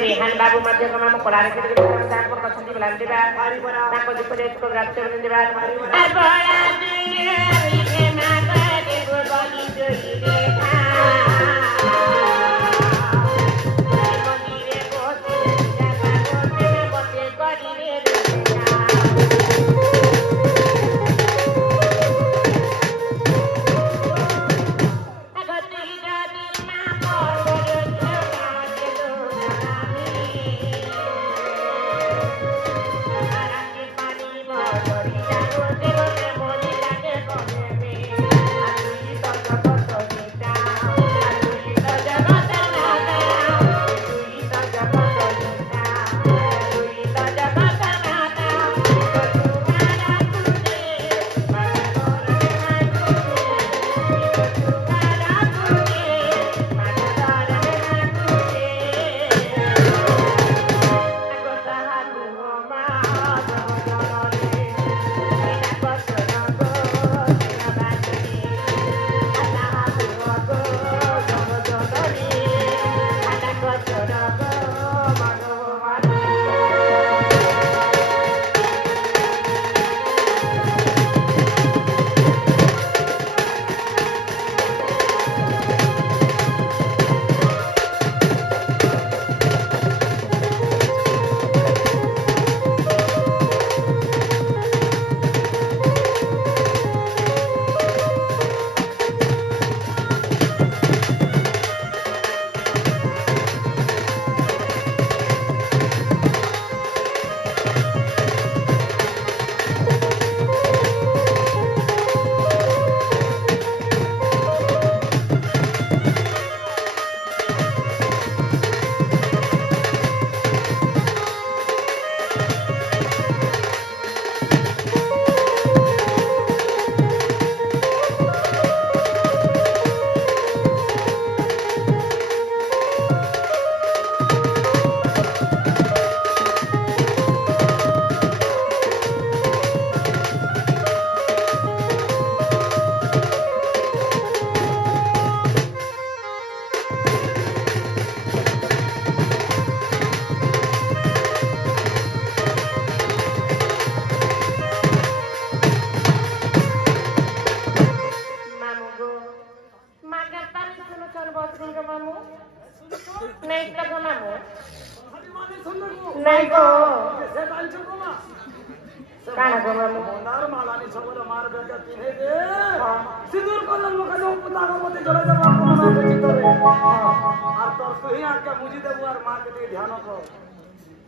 रेहान बाबू मध्य माम कला दुख दुख प्राप्त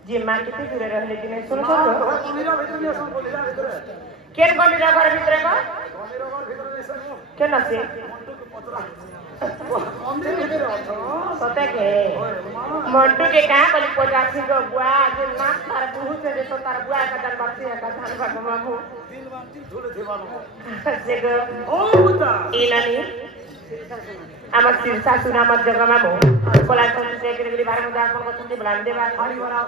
जी मां कितने दूर रहले कि नहीं सुनो सुनो केन गमीरा घर भीतर का केन से सते के मंटू के का कल 85 गो बुआ जे मां तार बुहु से तो तार बुआ का दर बाती का धान भाग मामू दिन बाती झोले देवानो से गो ओ बुता इलानी আমার শিরসা সুনামত জগমামু কলা সঞ্চয় করে ভার মধ্যে আপন কথা বলান দেবা খালি বড়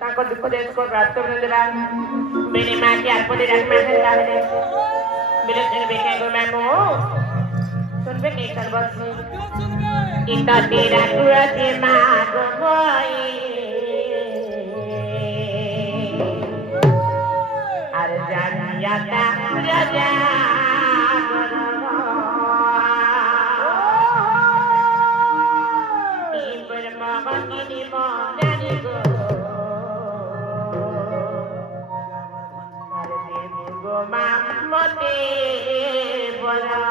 তাঙ্ক দুঃখ দেশ কো প্রাপ্ত করে দেবা মেরে মা কি আর পদে রাখ মা হেলা হেলে বিলে তেরে বেকে গো মামু सुनबे नहीं कर बस इतना तेरा तुरंत माग मोई अरे जानिया ता राजा इबर मगनी मगनी गो अरे देव गो मते बड़ा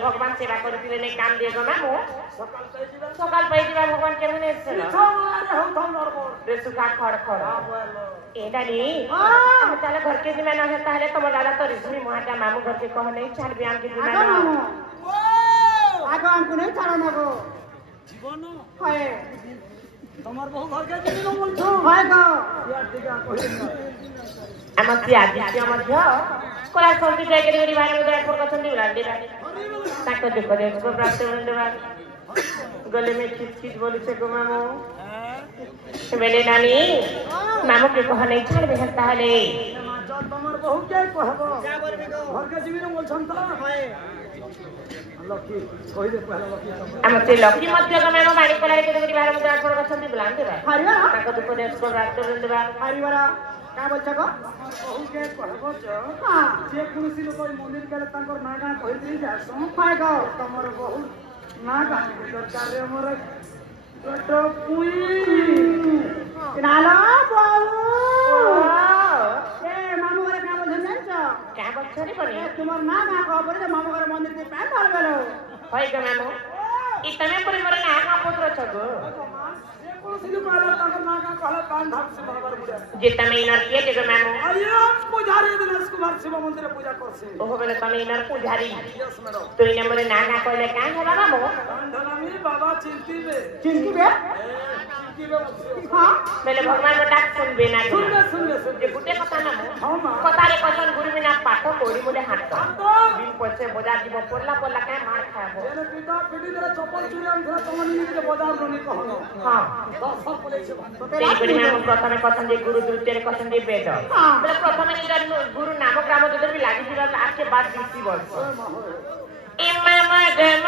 भगवान सेवा करथिले नै काम दिएको मामु सकाल पाइदिबा भगवान केमन एछल रे सुखा खड़ खड़ एटा नी हम चले घर के जिमा न ताहले तुम दादा तो रिश्मी मोहाटा मामू घर के कह नहीं चल बियाम के जिमा न आगो हमको नहीं चलो ना गो जीवन है तमर बहु घर के जिमा बोलछो है गो यार दिगा कहि हम से आदित्य मध्य कोला सोती जाए के मेरी भाई मुद्रा पर कसम दी ब्रांडी रानी ताको देखो देखो प्राप्त होने बाद गले में किस बोली से को मामू बेले नानी मामू के कहा नहीं छाड़ दे हता हले तमर बहुत के कहबो घर के जीवन बोल छन त लकी कहि दे पहला लकी हमसे लकी मध्य का मैं मारी कोला के मेरी भाई मुद्रा पर कसम दी ब्रांडी रानी हरिवारा ताको देखो देखो प्राप्त होने बाद हरिवारा का बोल छको बहुत के कहबो छ हां जे कुनसी लोग मंदिर गेले तांकर ना गां कहि दी जासो हाय गो तमर बहुत ना गां के दरकार रे मोर छोटो पुई नाला बाबू ए मामू घरे का बोल छ क्या बोल छरी बनी तुम्हार ना गां खबर दे मामू घरे मंदिर के पैन डाल गेलो होय ग मामू इतने पर मोर ना का पुत्र छगो जितना में इनर किए थे मैम अरे पुजारी दिनेश कुमार शिव मंदिर पूजा करसे ओहो बेले तमे इनर पुजारी तो इने मोरे नागा कहले कान होला बाबू धनामी बाबा चिंती बे हां बेले भगवान को डाक सुनबे ना सुनबे जे गुटे कथा ना हां मां कथा रे कसन गुरु बिना पाठ कोड़ी बोले हाथ दिन पछे बाजार जीव पड़ला काय मार खाबो एने पिता पिटी तेरा चप्पल चुरी अंधरा तमनी के बाजार रोनी कहलो हां सब बोले छे तेरी बड़ी में प्रथम कसन जे गुरु द्वितीय रे कसन जे वेद बेले प्रथम निगर गुरु नामक ग्राम जदर भी लागी दिला आज के बाद 20 वर्ष इमाम गम